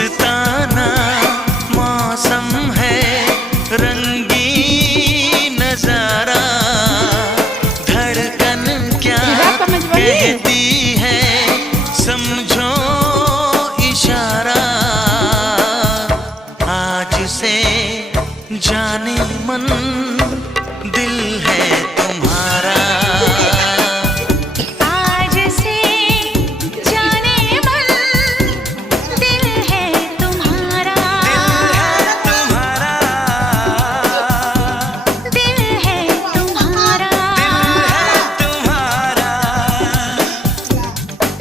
मस्ताना मौसम है, रंगीन नजारा, धड़कन क्या कहती है समझो इशारा। आज से जाने मन दिल है तुम्हारा। आज से जाने मन दिल है तुम्हारा। दिल है तुम्हारा।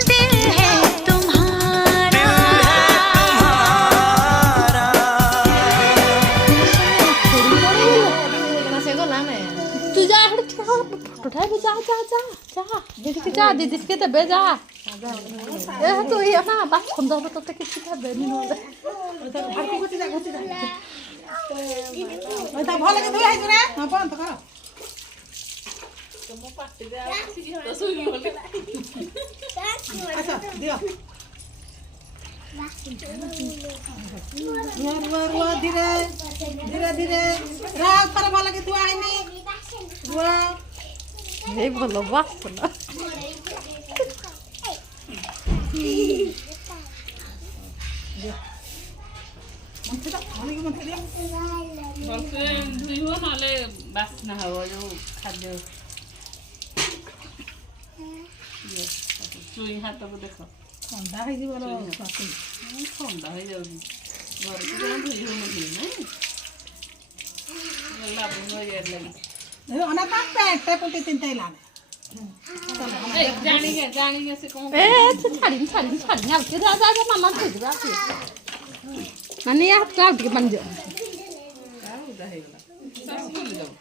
दिल है तुम्हारा। तू जा उठाए जा जा जा जा दीदी के जा दीदी के तबे जा ए तो ये ना बात सुन दो तो तक किसी का बेनी हो ओता भारती को जा ओता भले के धुई रे हां बंद कर तुम पाटी दे तो सुई बोले अच्छा दियो रुआ धीरे धीरे धीरे राग पर भले के तू आईनी रुआ এই ভালো বাসনা নহলে বাসনা হব খাদ্য চুই হাতକୁ ଦେଖ ଥଣ୍ଡା ହେଇଯିବ ଥଣ୍ଡା ହେଇଯାଉଛି ଘରକୁ ଜଣ ଧୋଇ ହଉନଥିବ ନାଇଁ ଲାଭ ଇଆଡ଼େ ଲାଗି ଅନା ତା ପେଟ ପୁଟି ତିନଟା ଲାନେ ଜାଣି게 ସେ କଣ ଏ ଛାଡିନି ଆଉ ଟିକେ ଯା ଯା ମାମା ଧୋଇଦେବେ ଆଉ ମାନେ ୟା ହାତ ଆଉ ଟିକେ ପାଣି ଦିଅ ହେଇଗଲା ଶାଶୁ ଯାଉ